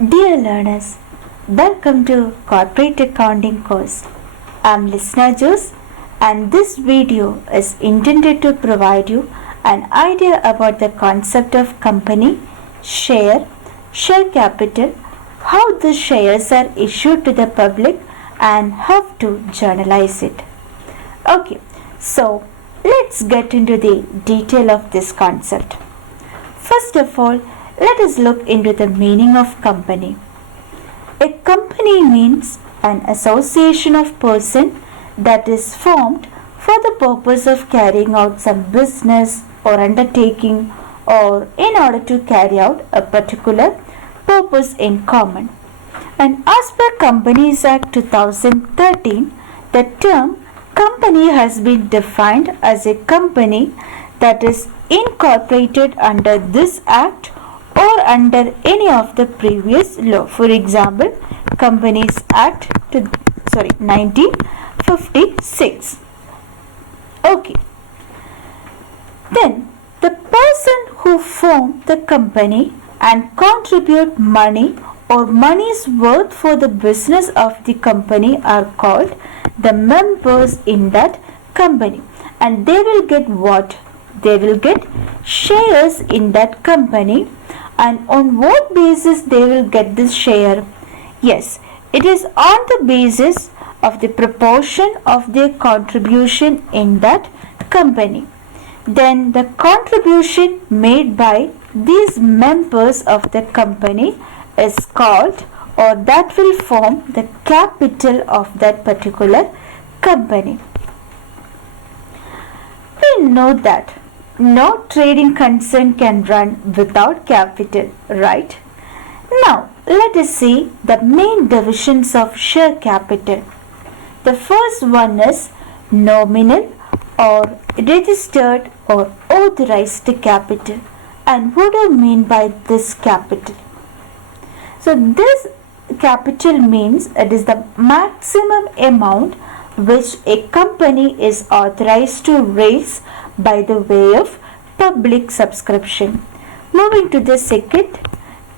Dear learners, welcome to Corporate Accounting course. I'm Listener Juice and this video is intended to provide you an idea about the concept of company, share capital, how the shares are issued to the public and how to journalize it. Okay, so let's get into the detail of this concept. First of all, let us look into the meaning of company. A company means an association of persons that is formed for the purpose of carrying out some business or undertaking or in order to carry out a particular purpose in common. And as per Companies Act 2013, the term company has been defined as a company that is incorporated under this act or under any of the previous law. For example, Companies Act 1956. Okay. Then the person who form the company and contribute money or money's worth for the business of the company are called the members in that company, and they will get what? They will get shares in that company. And on what basis they will get this share? Yes, it is on the basis of the proportion of their contribution in that company. Then the contribution made by these members of the company is called, or that will form the capital of that particular company. We know that no trading concern can run without capital, right? Now, let us see the main divisions of share capital. The first one is nominal or registered or authorized capital. And what do you mean by this capital? So, this capital means it is the maximum amount which a company is authorized to raise by the way of public subscription. Moving to the second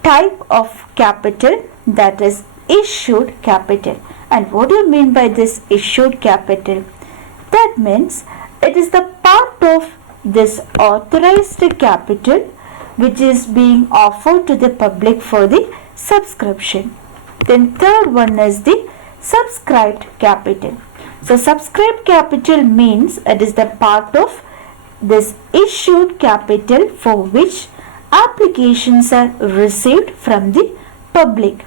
type of capital, that is issued capital. And what do you mean by this issued capital? That means it is the part of this authorized capital which is being offered to the public for the subscription. Then third one is the subscribed capital. So subscribed capital means it is the part of this issued capital for which applications are received from the public.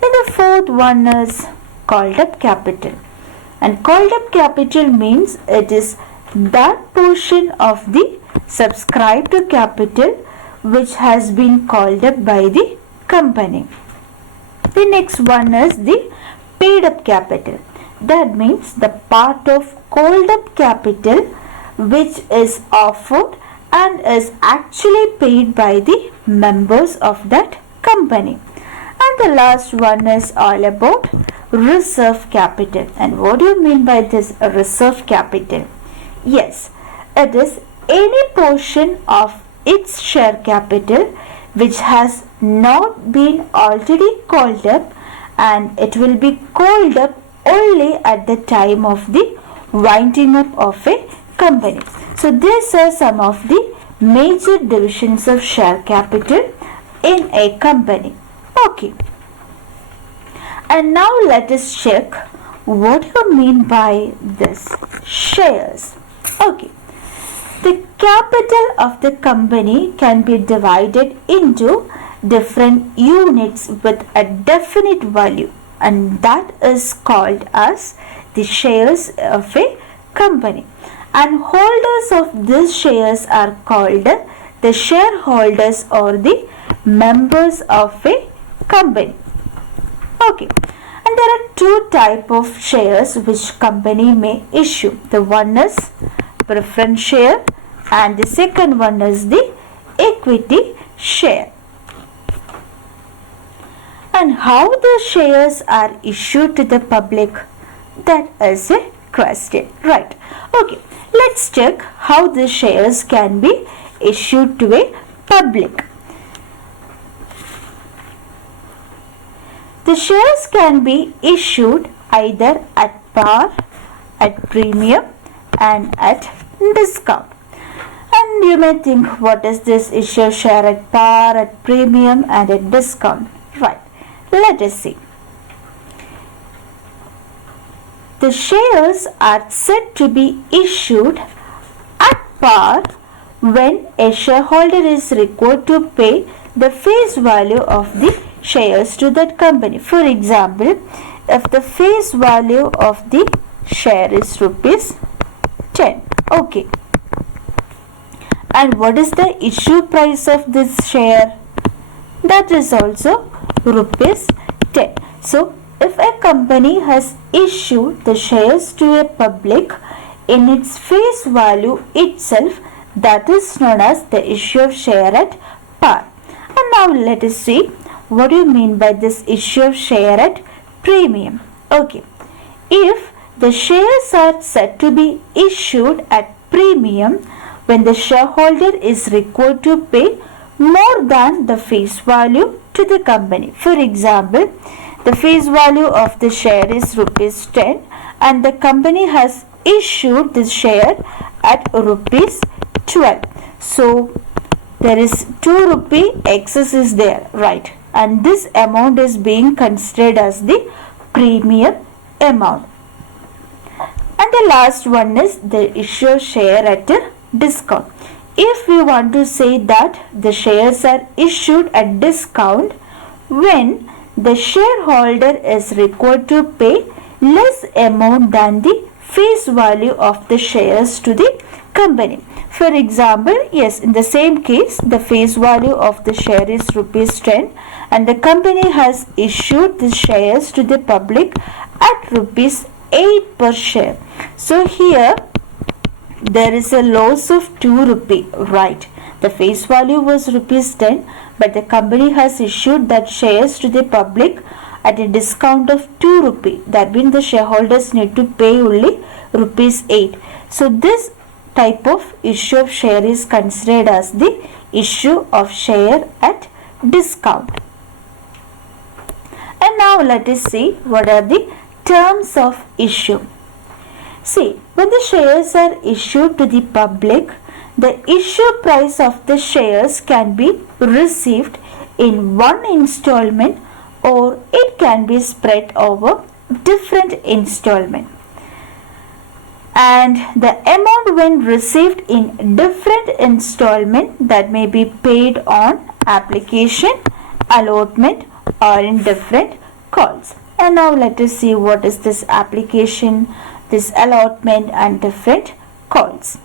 Then the fourth one is called up capital. And called up capital means it is that portion of the subscribed capital which has been called up by the company. The next one is the paid up capital. That means the part of called up capital which is offered and is actually paid by the members of that company. And the last one is all about reserve capital. And what do you mean by this reserve capital? Yes, it is any portion of its share capital which has not been already called up, and it will be called up only at the time of the winding up of a company. So these are some of the major divisions of share capital in a company. Okay. And now let us check what you mean by this shares. Okay. The capital of the company can be divided into different units with a definite value, and that is called as the shares of a company. And holders of these shares are called the shareholders or the members of a company. Okay. And there are two types of shares which company may issue. The one is preference share and the second one is the equity share. And how the shares are issued to the public? That is a question, right? Okay, let's check how the shares can be issued to a public. The shares can be issued either at par, at premium and at discount. And you may think, what is this issue share at par, at premium and at discount? Right, let us see. The shares are said to be issued at par when a shareholder is required to pay the face value of the shares to that company. For example, if the face value of the share is rupees 10, okay, and what is the issue price of this share? That is also rupees 10. So if a company has issued the shares to a public in its face value itself, that is known as the issue of share at par. And now let us see, what do you mean by this issue of share at premium? Okay, if the shares are said to be issued at premium when the shareholder is required to pay more than the face value to the company. For example, the face value of the share is rupees 10 and the company has issued this share at rupees 12. So there is 2 rupee excess is there, right? And this amount is being considered as the premium amount. And the last one is the issue of share at a discount. If we want to say that the shares are issued at discount when the shareholder is required to pay less amount than the face value of the shares to the company. For example, yes, in the same case, the face value of the share is rupees 10 and the company has issued the shares to the public at rupees 8 per share. So here there is a loss of 2 rupee, right? The face value was rupees 10, but the company has issued that shares to the public at a discount of 2 rupee. That means the shareholders need to pay only rupees 8. So this type of issue of share is considered as the issue of share at discount. And now let us see what are the terms of issue. See, when the shares are issued to the public, the issue price of the shares can be received in one installment or it can be spread over different installments. And the amount when received in different installment that may be paid on application, allotment or in different calls. And now let us see what is this application, this allotment and different calls.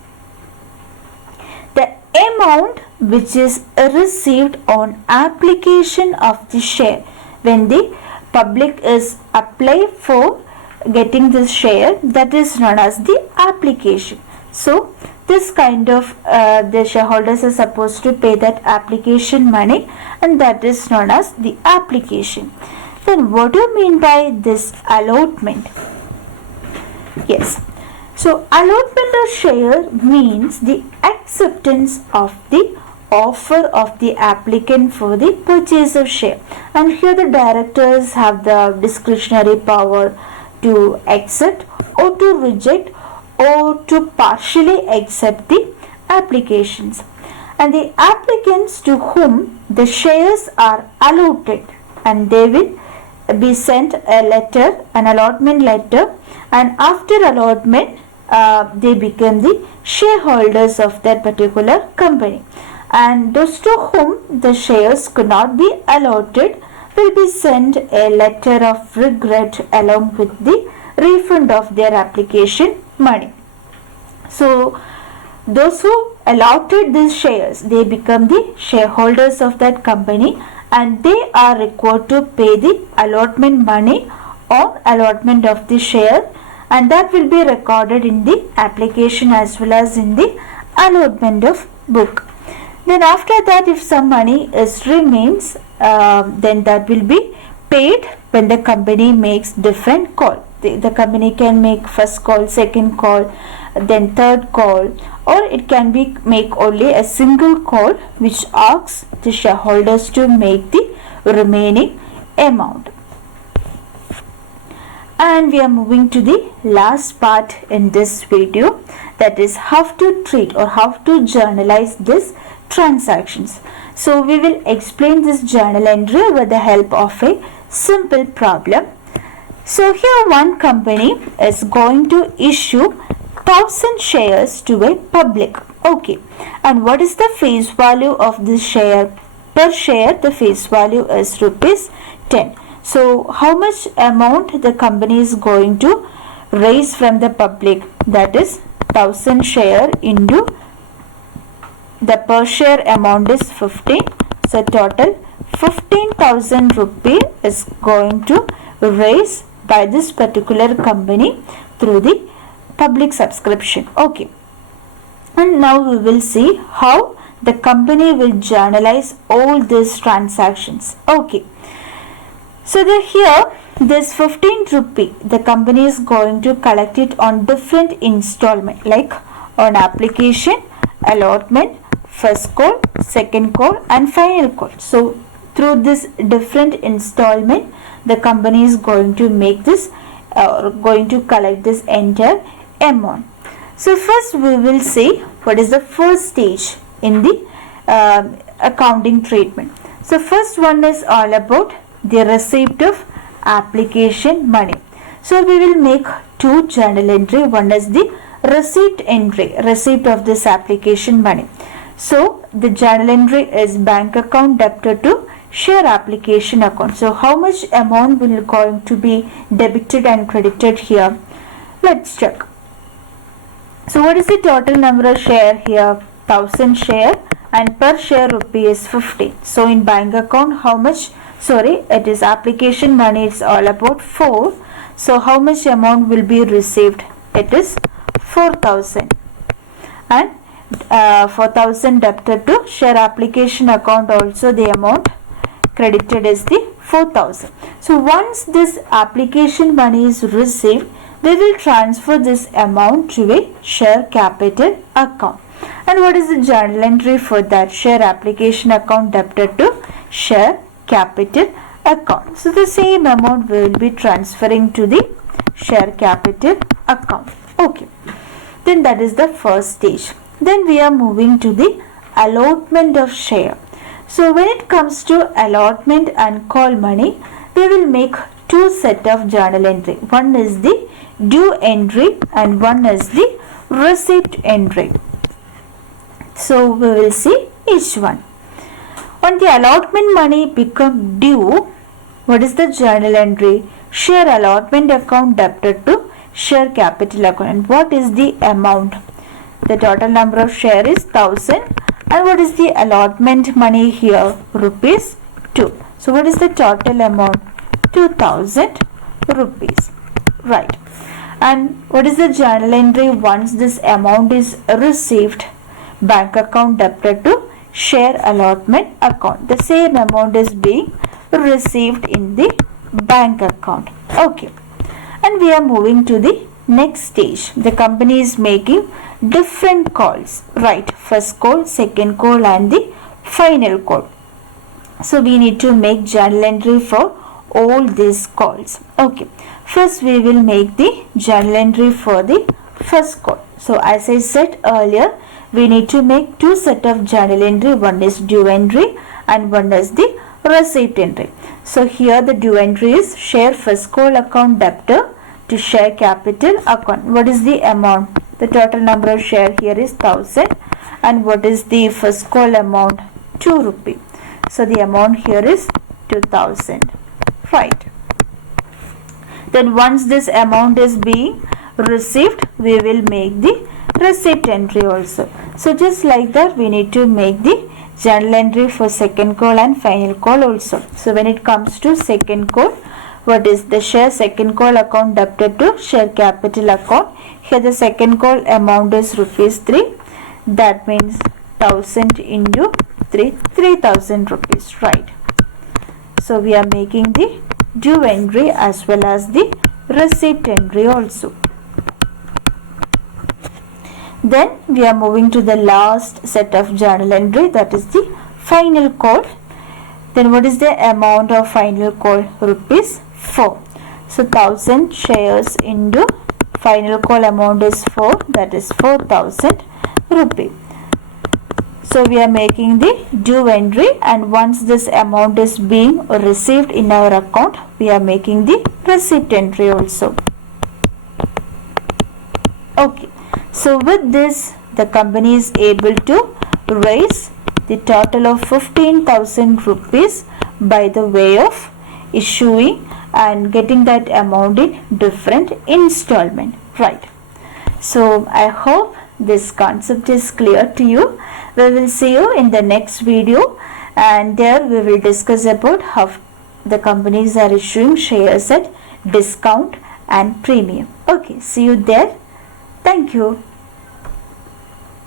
The amount which is received on application of the share when the public is apply for getting this share, that is known as the application. So this kind of the shareholders are supposed to pay that application money and that is known as the application. Then what do you mean by this allotment? Yes, so allotment of share means the acceptance of the offer of the applicant for the purchase of share, and here the directors have the discretionary power to accept or to reject or to partially accept the applications. And the applicants to whom the shares are allotted, and they will be sent a letter, an allotment letter, and after allotment they become the shareholders of that particular company. And those to whom the shares could not be allotted will be sent a letter of regret along with the refund of their application money. So those who allotted these shares, they become the shareholders of that company and they are required to pay the allotment money on allotment of the share, and that will be recorded in the application as well as in the allotment of book. Then after that, if some money remains, then that will be paid when the company makes different call. The company can make first call, second call, then third call, or it can be make only a single call which asks the shareholders to make the remaining amount. And we are moving to the last part in this video, that is how to treat or how to journalize this transactions. So we will explain this journal entry with the help of a simple problem. So here one company is going to issue 1000 shares to a public. Okay, and what is the face value of this share? Per share the face value is rupees 10. So how much amount the company is going to raise from the public? That is 1000 share into the per share amount is 15. So total 15,000 rupee is going to raise by this particular company through the public subscription. Okay, and now we will see how the company will journalize all these transactions. Okay, so here this 15 rupee the company is going to collect it on different installment, like on application, allotment, first call, second call and final call. So through this different installment the company is going to make this going to collect this entire amount. So first we will see what is the first stage in the accounting treatment. So first one is all about the receipt of application money. So we will make two journal entry. One is the receipt entry, receipt of this application money. So the journal entry is bank account debtor to share application account. So how much amount will going to be debited and credited here? Let's check. So what is the total number of share here? 1000 share, and per share rupee is 50. So in bank account how much? Sorry, it is application money, it's all about 4. So how much amount will be received? It is 4,000. And 4,000 debtor to share application account, also the amount credited is the 4,000. So once this application money is received, we will transfer this amount to a share capital account. And what is the journal entry for that? Share application account debtor to share capital account. So the same amount we will be transferring to the share capital account. Okay, then that is the first stage. Then we are moving to the allotment of share. So when it comes to allotment and call money, we will make two set of journal entry. One is the due entry and one is the receipt entry. So we will see each one. When the allotment money become due, what is the journal entry? Share allotment account debtor to share capital account. And what is the amount? The total number of share is 1000. And what is the allotment money here? Rupees 2. So what is the total amount? 2000 rupees. Right. And what is the journal entry once this amount is received? Bank account debtor to share allotment account. The same amount is being received in the bank account. Okay. And we are moving to the next stage. The company is making different calls, right? First call, second call and the final call. So we need to make journal entry for all these calls. Okay, first we will make the journal entry for the first call. So as I said earlier, we need to make two set of journal entry. One is due entry and one is the receipt entry. So here the due entry is share first call account debtor to share capital account. What is the amount? The total number of share here is 1000. And what is the first call amount? 2 rupee. So the amount here is 2000. Right. Then once this amount is being received, we will make the receipt entry also. So just like that, we need to make the journal entry for second call and final call also. So when it comes to second call, what is the share second call account debtor to share capital account? Here the second call amount is rupees 3. That means 1000 into 3, 3000 rupees, right? So we are making the due entry as well as the receipt entry also. Then we are moving to the last set of journal entry, that is the final call. Then what is the amount of final call? Rupees 4. So 1000 shares into final call amount is 4, that is 4000 rupee. So we are making the due entry, and once this amount is being received in our account, we are making the receipt entry also. Okay, so with this the company is able to raise the total of 15,000 rupees by the way of issuing and getting that amount in different installment, right? So I hope this concept is clear to you. We will see you in the next video, and there we will discuss about how the companies are issuing shares at discount and premium. Okay, see you there. Thank you.